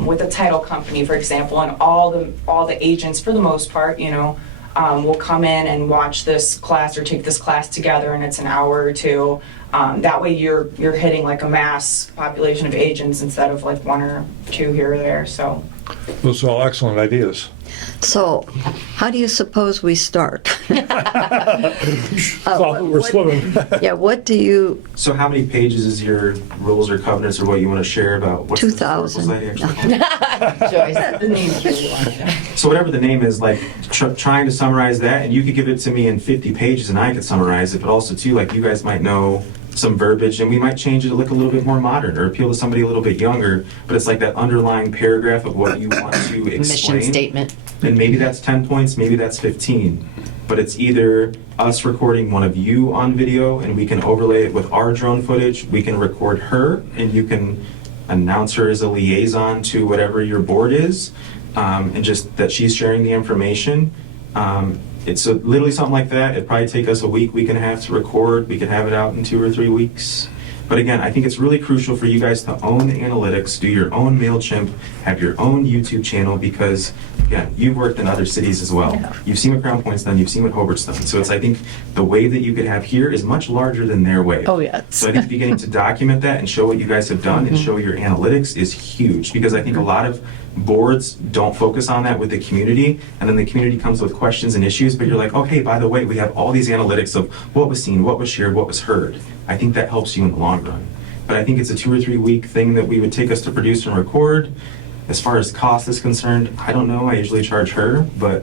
with a title company, for example, and all the agents, for the most part, will come in and watch this class or take this class together, and it's an hour or two. That way, you're hitting like a mass population of agents instead of like 1 or 2 here or there. So. Those are all excellent ideas. So, how do you suppose we start? We're swimming. Yeah, what do you, So how many pages is your rules or covenants or what you want to share about? What's the 2,000. historical society actually? Joyce. The name's really long. So whatever the name is, like trying to summarize that, and you could give it to me in 50 pages and I could summarize it, but also too, like you guys might know some verbiage and we might change it to look a little bit more modern or appeal to somebody a little bit younger, but it's like that underlying paragraph of what you want to explain. Mission statement. And maybe that's 10 points, maybe that's 15. But it's either us recording one of you on video and we can overlay it with our drone footage, we can record her and you can announce her as a liaison to whatever your board is, and just that she's sharing the information. It's so literally something like that. It'd probably take us a week, week and a half to record. We could have it out in 2 or 3 weeks. But again, I think it's really crucial for you guys to own the analytics, do your own MailChimp, have your own YouTube channel, because again, you've worked in other cities as well. Yeah. You've seen what Crown Point's done, you've seen what Hobart's done. So it's, I think, the wave that you could have here is much larger than their wave. Oh, yeah. So I think beginning to document that and show what you guys have done and show your analytics is huge, because I think a lot of boards don't focus on that with the community, and then the community comes with questions and issues, but you're like, okay, by the way, we have all these analytics of what was seen, what was shared, what was heard. I think that helps you in the long run. But I think it's a 2 or 3 week thing that we would take us to produce and record. As far as cost is concerned, I don't know. I usually charge her, but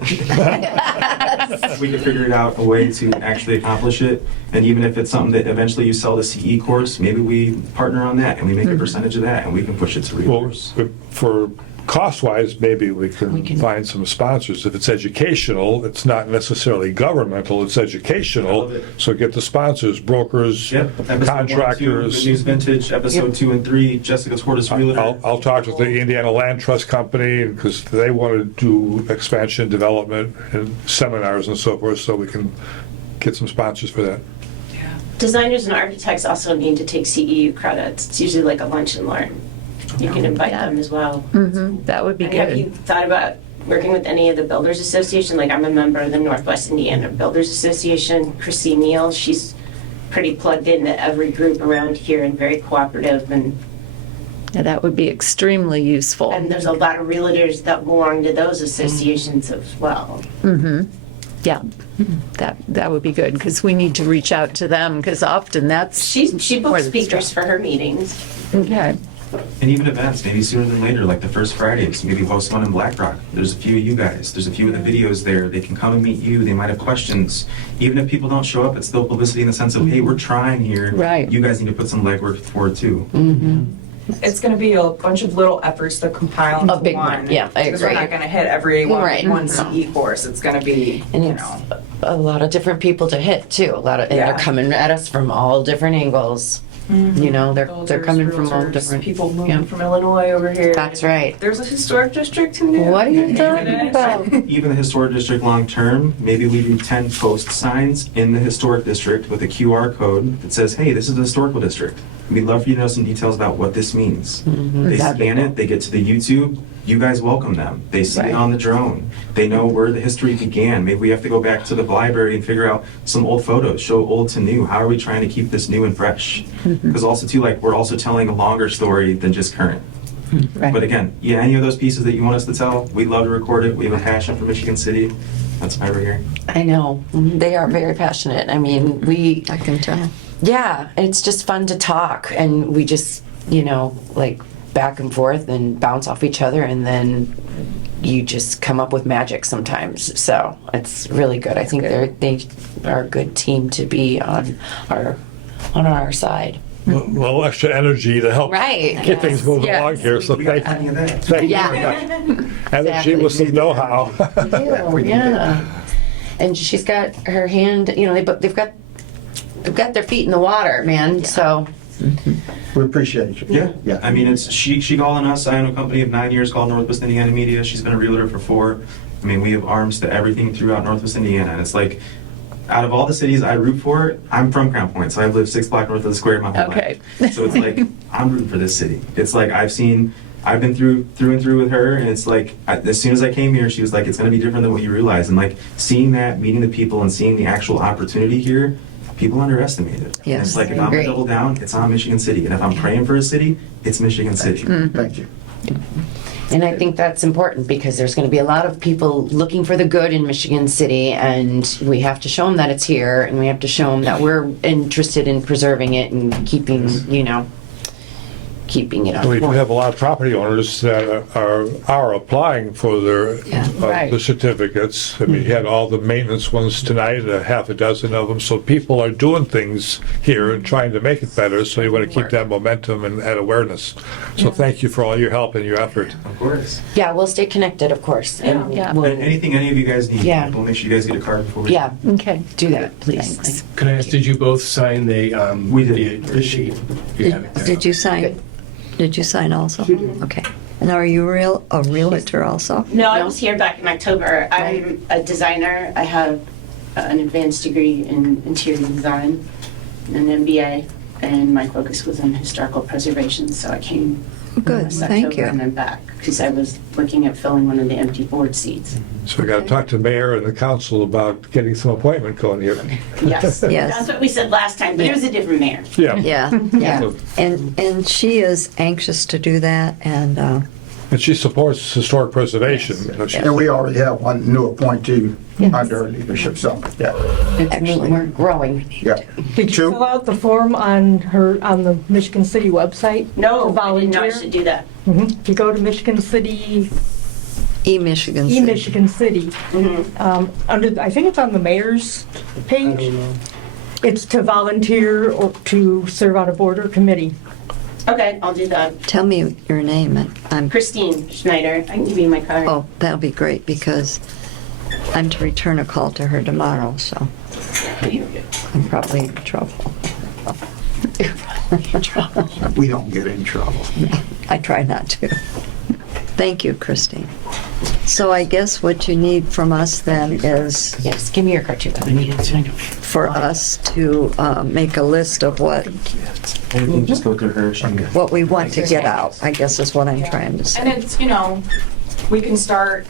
we could figure it out a way to actually accomplish it. And even if it's something that eventually you sell the CE course, maybe we partner on that and we make a percentage of that and we can push it to Well, realtors. for cost-wise, maybe we can find some sponsors. If it's educational, it's not necessarily governmental, it's I educational. love it. So get the sponsors, brokers, Yep. Episode 1 and 2, contractors. Good News Vintage, episode 2 and 3, Jessica's Hortus Realtor. I'll talk with the Indiana Land Trust Company because they want to do expansion, development, and seminars and so forth, so we can get some sponsors for that. Designers and architects also need to take CEU credits. It's usually like a lunch and learn. You can invite Yeah. them as well. That would be Have you good. thought about working with any of the Builders Association? Like, I'm a member of the Northwest Indiana Builders Association. Chrissy Neal, she's pretty plugged into every group around here and very cooperative. Yeah, that would be extremely useful. And there's a lot of realtors that belong to those associations as well. Yeah, that would be good, because we need to reach out to them, because often that's. She where books the speakers stuff- for her meetings. Okay. And even events, maybe sooner than later, like the first Fridays, maybe host one in Black Rock. There's a few of you guys, there's a few of the videos there. They can come and meet you, they might have questions. Even if people don't show up, it's still publicity in the sense of, hey, we're trying here. Right. You guys need to put some legwork forward too. It's going to be a bunch of little efforts to compile into A big one. one, yeah, I Because we're agree. not going to hit every one, Right. one CE course. It's going to be, And you it's know. a lot of different people to hit too. And Yeah. they're coming at us from all different angles. You know, they're Builders, coming from all realtors, different. people moving yeah. from Illinois over here. That's right. There's a historic district in there. What are you talking about? Even the historic district long term, maybe we do 10 post signs in the historic district with a QR code that says, hey, this is the historical district. We'd love for you to know some details about what this means. They scan it, they get to the YouTube, you guys welcome them. They see it on the drone. They know where the history began. Maybe we have to go back to the library and figure out some old photos, show old to new. How are we trying to keep this new and fresh? Because also too, like, we're also telling a longer story than just current. Right. But again, yeah, any of those pieces that you want us to tell, we'd love to record it. We have a passion for Michigan City. That's why we're here. I know. They are very passionate. I mean, I can tell. yeah, it's just fun to talk, and we just, like back and forth and bounce off each other, and then you just come up with magic sometimes. So it's really good. I think they are a good team to be on our side. A little extra energy to help Right. get things moving Yes. along here, so thank Any of that. you Yeah. very much. Energy Exactly. with some know-how. Yeah. And she's got her hand, they've got their feet in the water, man. So We appreciate you. Yeah. I mean, it's she calling us. I own a company of 9 years called Northwest Indiana Media. She's been a realtor for 4. I mean, we have arms to everything throughout Northwest Indiana. And it's like, out of all the cities I root for, I'm from Crown Point, so I've lived 6 blocks north of the square my whole Okay. life. So it's like, I'm rooting for this city. It's like, I've been through and through with her, and it's like, as soon as I came here, she was like, it's going to be different than what you realize. And like, seeing that, meeting the people, and seeing the actual opportunity here, people underestimate it. And Yes, it's like, if I I'm going agree. to double down, it's on Michigan City. And if I'm praying for a city, it's Michigan City. Thank you. And I think that's important because there's going to be a lot of people looking for the good in Michigan City, and we have to show them that it's here, and we have to show them that we're interested in preserving it and keeping it up. We do have a lot of property owners that are applying for their Right. the certificates. I mean, you had all the maintenance ones tonight, a half a dozen of them. So people are doing things here and trying to make it better. So you want to keep that momentum and add awareness. So thank you for all your help and your effort. Of course. Yeah, we'll stay connected, of course. And Yeah. we'll, And anything any of you guys need, Yeah. we'll make sure you guys get a card before we. yeah, Okay. do that, please. Thanks. Can I ask, did you both sign the, We did. the sheet? You have it there. Did you sign? Did you sign also? Okay. And are you a realtor also? No, I was here back in October. I'm a designer. I have an advanced degree in interior design, an MBA, and my focus was on historical preservation. So I came Good, last thank October you. and then back because I was looking at filling one of the empty board seats. So we got to talk to the mayor and the council about getting some appointment going here. Yes, Yes. that's what we said last time, but it was a different mayor. Yeah. Yeah, yeah. And she is anxious to do that, and And she supports historic preservation. You know, she- And we already have one new appointee under her leadership, so, yeah. Actually, we're growing. Yeah. Did you fill out the form on the Michigan City website? No, to I didn't know I volunteer? should do that. If you go to Michigan City, e-Michigan City. e-Michigan City, under, I think it's on the mayor's page. It's to volunteer or to serve on a board or committee. Okay, I'll do that. Tell me your name, and I'm, Christine Schneider, I can give you my card. oh, that'll be great, because I'm to return a call to her tomorrow, so I'm probably in trouble. We don't get in trouble. I try not to. Thank you, Christine. So I guess what you need from us then is Yes, give me your card too. I need it. for us to make a list of what And we can just go through her. what we want to get out, I guess is what I'm trying to say. And it's, we can start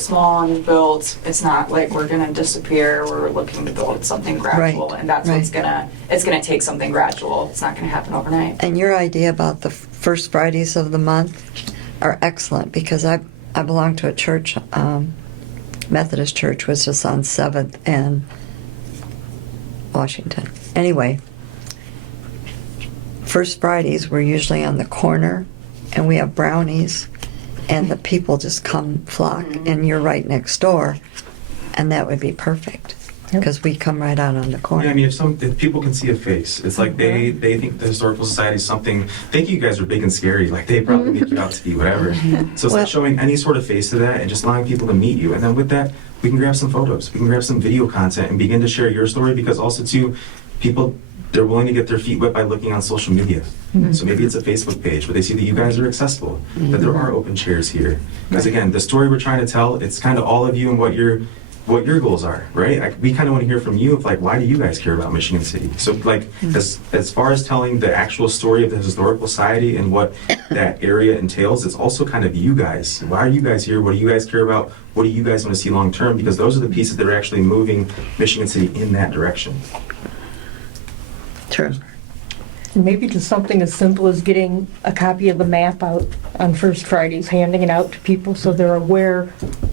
small and build. It's not like we're gonna disappear. We're looking to build something gradual, Right, and that's what's right. it's gonna take something gradual. It's not gonna happen overnight. And your idea about the first Fridays of the month are excellent, because I belong to a church, Methodist church, which is on 7th and Washington. Anyway, first Fridays, we're usually on the corner, and we have brownies, and the people just come flock, and you're right next door, and that would be perfect, because we come right out on the corner. Yeah, I mean, if people can see a face, it's like they think the Historical Society is something, think you guys are big and scary, like they probably make you out to be whatever. So it's Well- like showing any sort of face to that and just allowing people to meet you. And then with that, we can grab some photos, we can grab some video content and begin to share your story, because also too, people, they're willing to get their feet wet by looking on social media. So maybe it's a Facebook page where they see that you guys are accessible, that there are open chairs here. Because again, the story we're trying to tell, it's kind of all of you and what your goals are, right? Like, we kind of want to hear from you of like, why do you guys care about Michigan City? So like, as far as telling the actual story of the Historical Society and what that area entails, it's also kind of you guys. Why are you guys here? What do you guys care about? What do you guys want to see long term? Because those are the pieces that are actually moving Michigan City in that direction. True. Maybe just something as simple as getting a copy of the map out on First Fridays, handing it out to people so they're aware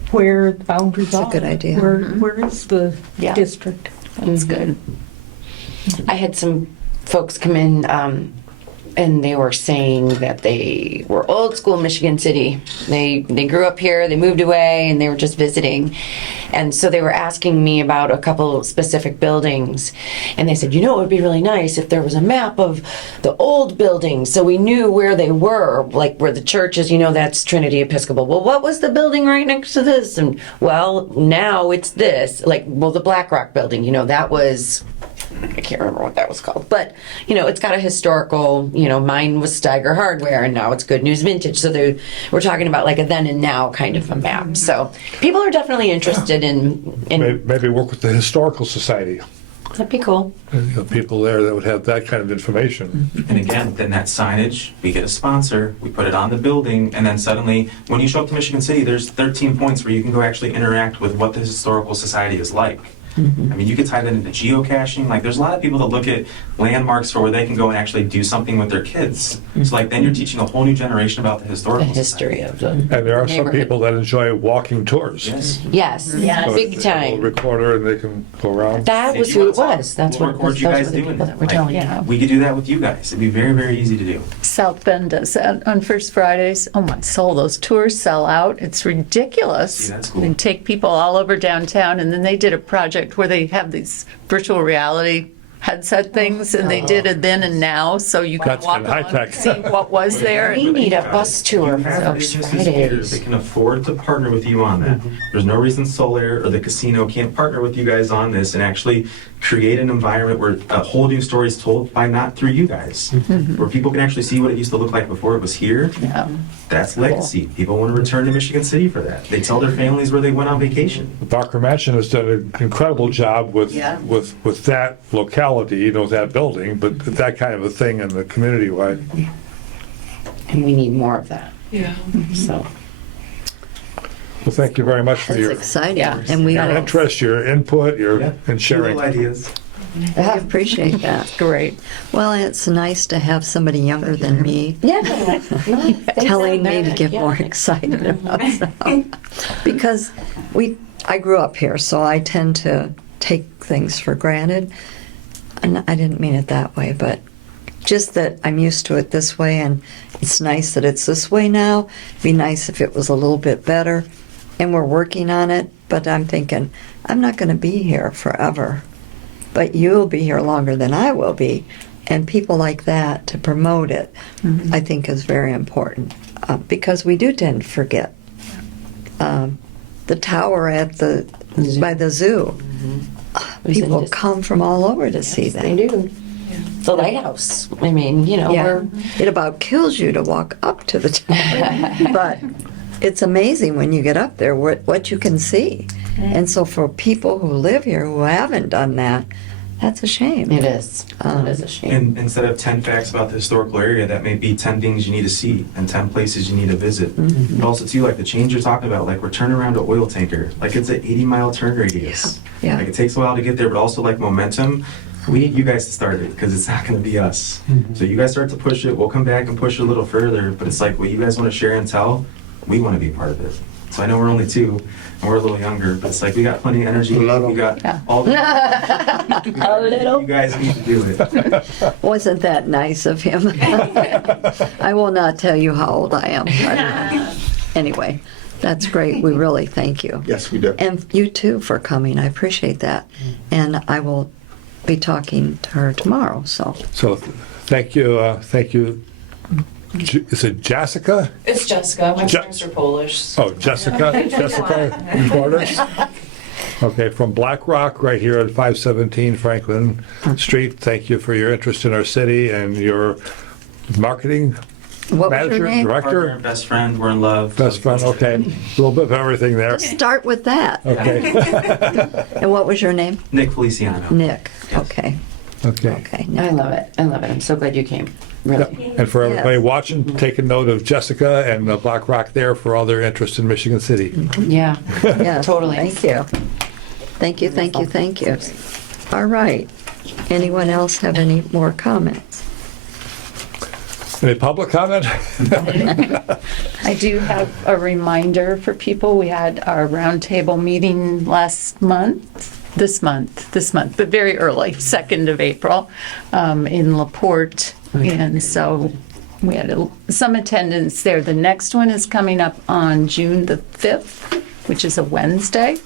where the boundaries That's a are. good idea. Where is the Yeah. district? That's good. I had some folks come in, and they were saying that they were old school Michigan City. They grew up here, they moved away, and they were just visiting. And so they were asking me about a couple specific buildings. And they said, it would be really nice if there was a map of the old buildings so we knew where they were, like where the church is, that's Trinity Episcopal. Well, what was the building right next to this? And well, now it's this. The Black Rock building, that was, I can't remember what that was called, but it's got a historical, mine was Steiger Hardware and now it's Good News Vintage. So we're talking about like a then and now kind of a map. So people are definitely interested in Maybe work with the Historical Society. that'd be cool. People there that would have that kind of information. And again, then that signage, we get a sponsor, we put it on the building, and then suddenly, when you show up to Michigan City, there's 13 points where you can go actually interact with what the Historical Society is like. I mean, you could tie that into geocaching. Like, there's a lot of people that look at landmarks for where they can go and actually do something with their kids. So, like, then you're teaching a whole new generation about the The Historical history Society. of the And there are some neighborhood. people that enjoy walking tours. Yes. Yes, Yes. So big they have a time. little recorder and they can go around. That If was you who want it to was. That's we'll what record those you were guys the doing people it. that were Like, telling you. we could do that with you guys. It'd be very, very easy to do. South Bend does that on First Fridays. Oh my soul, those tours sell out. It's ridiculous. See, that's cool. They take people all over downtown, and then they did a project where they have these virtual reality headset things, and they did a then and now, so you can That's walk been along high-tech. and see what was there. We need a bus tour You for have those businesses here Fridays. that can afford to partner with you on that. There's no reason Solaire or the casino can't partner with you guys on this and actually create an environment where a whole new story is told by not through you guys, where people can actually see what it used to look like before it was here. Yeah. That's legacy. People want to return to Michigan City for that. They tell their families where they went on vacation. Barker Mansion has done an incredible job with that locality, with that building, but that kind of a thing in the community-wide. And we need more of that. Yeah. So, Well, thank you very much for That's your exciting. Yeah. And we interest, your input, and sharing. Little ideas. I appreciate that. Great. Well, it's nice to have somebody younger than me yeah. telling me to get more excited about stuff. Because I grew up here, so I tend to take things for granted. And I didn't mean it that way, but just that I'm used to it this way, and it's nice that it's this way now. It'd be nice if it was a little bit better, and we're working on it, but I'm thinking, I'm not going to be here forever. But you'll be here longer than I will be, and people like that to promote it, I think is very important, because we do tend to forget. The tower by the zoo, people come from all over to see that. They do. The lighthouse. I mean, It about kills you to walk up to the tower, but it's amazing when you get up there what you can see. And so for people who live here who haven't done that, that's a shame. it is. It is a shame. And instead of 10 facts about the historical area, that may be 10 things you need to see and 10 places you need to visit. But also, too, like the change you're talking about, like we're turning around an oil tanker. Like it's an 80-mile turn radius. Yeah. Like it takes a while to get there, but also like momentum. We need you guys to start it because it's not going to be us. So you guys start to push it. We'll come back and push it a little further. But it's like what you guys want to share and tell, we want to be part of it. So I know we're only 2 and we're a little younger, but it's like we got plenty of energy. We got all the. You guys need to do it. Wasn't that nice of him? I will not tell you how old I am. But anyway, that's great. We really thank you. Yes, we do. And you too for coming. I appreciate that. And I will be talking to her tomorrow. So Thank you. Is it Jessica? It's Jessica. My parents are Polish. Oh, Jessica Reporters. Okay, from Black Rock, right here at 517 Franklin Street. Thank you for your interest in our city and your marketing what was manager, your name? Partner, director, best friend, we're in love. best friend. Okay, a little bit of everything there. Let's start with that. Okay, And what was your name? Nick Feliciano. Nick. Okay. okay. Okay. I love it. I love it. I'm so glad you came. Really. And for everybody Yes. watching, take a note of Jessica and Black Rock there for all their interest in Michigan City. Yeah. Yes, Totally. Thank you. Thank you, thank you, thank you. All right. Anyone else have any more comments? Any public comment? I do have a reminder for people. We had our roundtable meeting this month, but very early, 2nd of April, in LaPorte. And so we had some attendance there. The next one is coming up on June the 5th, which is a Wednesday,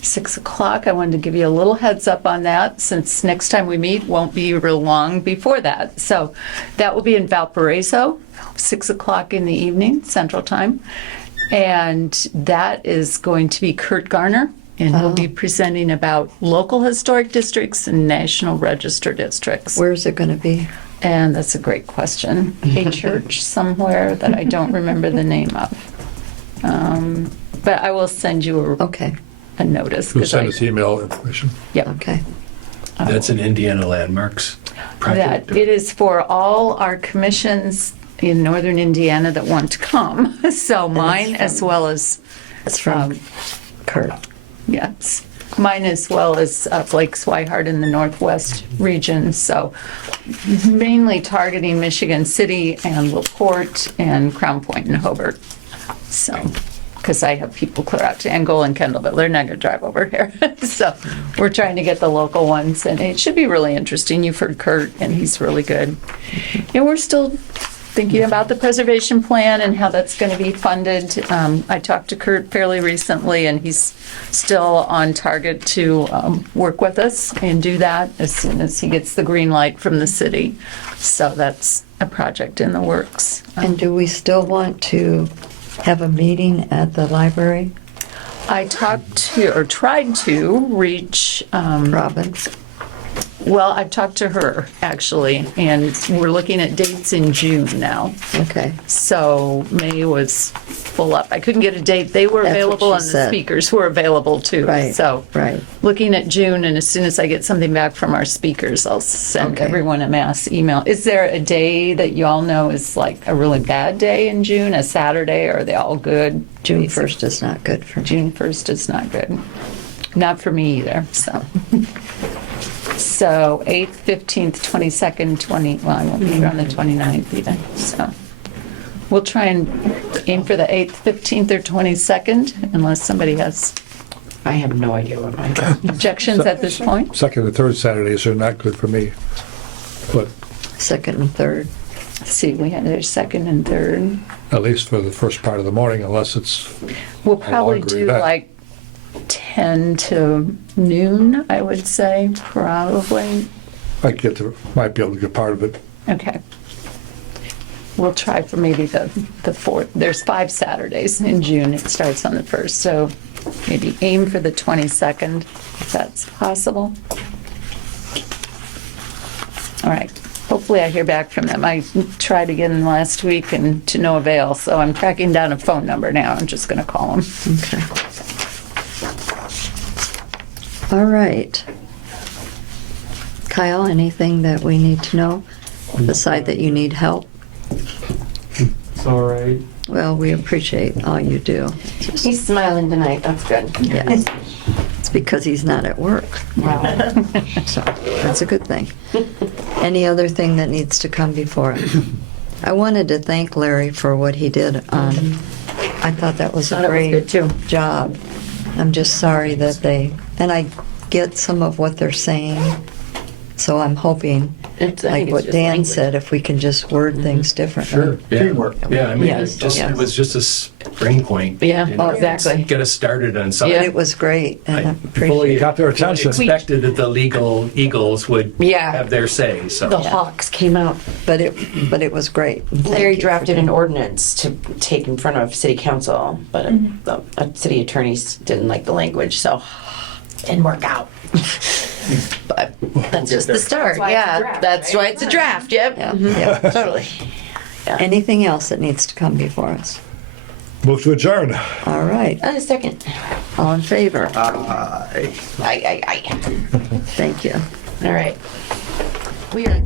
6 o'clock. I wanted to give you a little heads up on that since next time we meet won't be real long before that. So that will be in Valparaiso, 6 o'clock in the evening, Central Time. And that is going to be Kurt Garner, and he'll be presenting about local historic districts and National Register districts. Where's it going to be? And that's a great question. A church somewhere that I don't remember the name of. But I will send you Okay. a notice. We'll 'cause send I- us email information. Yep. Okay. That's an Indiana Landmarks project. That it is for all our commissions in northern Indiana that want to come. So mine as well as, It's from Kurt. yes, mine as well as Blake Swihart in the Northwest region. So mainly targeting Michigan City and LaPorte and Crown Point and Hobart. So, because I have people clear out to Angola and Kendallville. They're not going to drive over here. So we're trying to get the local ones, and it should be really interesting. You've heard Kurt, and he's really good. And we're still thinking about the preservation plan and how that's going to be funded. I talked to Kurt fairly recently, and he's still on target to work with us and do that as soon as he gets the green light from the city. So that's a project in the works. And do we still want to have a meeting at the library? I talked to, or tried to reach, Robbins? well, I've talked to her, actually, and we're looking at dates in June now. Okay. So May was full up. I couldn't get a date. They were That's what available she and the said. speakers were available too. Right, So right. looking at June, and as soon as I get something back from our speakers, I'll send Okay. everyone a mass email. Is there a day that you all know is like a really bad day in June, a Saturday, or are they all good? June 1st is not good for me. June 1st is not good. Not for me either, so. So 8th, 15th, 22nd, well, I won't be here on the 29th either, so. We'll try and aim for the 8th, 15th, or 22nd, unless somebody has I have no idea what my. objections at this point. Second and third Saturdays are not good for me. But Second and third. Let's see, we had their second and third. at least for the first part of the morning, unless it's, We'll probably longer do event. like 10 to noon, I would say, probably. might be able to get part of it. Okay. We'll try for maybe the 4th. There's 5 Saturdays in June. It starts on the 1st, so maybe aim for the 22nd, if that's possible. All right. Hopefully I hear back from them. I tried again last week and to no avail, so I'm tracking down a phone number now. I'm just going to call them. Okay. All right. Kyle, anything that we need to know beside that you need help? It's all right. Well, we appreciate all you do. Just- He's smiling tonight, that's good. Yes. It's because he's not at work. Wow. So that's a good thing. Any other thing that needs to come before us? I wanted to thank Larry for what he did on, I thought that was a Thought it was great good, too. job. I'm just sorry that and I get some of what they're saying, so I'm hoping, I like think it's what just Dan language. said, if we can just word things differently. Yeah. Teamwork. Yeah, I mean, Yes, it yes. was just a spring point. Yeah, you know, exactly. Get us started on something. Yeah. It was great, and I I appreciate fully it. Got their attention. expected that the legal Eagles would Yeah. have their say, so. The Hawks came out. But it was great. Thank Larry you for drafted doing an ordinance to take in front of city council, but the city attorneys didn't like the language, so didn't work out. But that's just the start. That's why it's a Yeah, draft, that's right? why it's a draft. Yep. Yeah, Mhm. yeah. Totally. Anything else that needs to come before us? Move to adjourn. All right, And a second. all in favor? Aye. Thank you. All right. We are.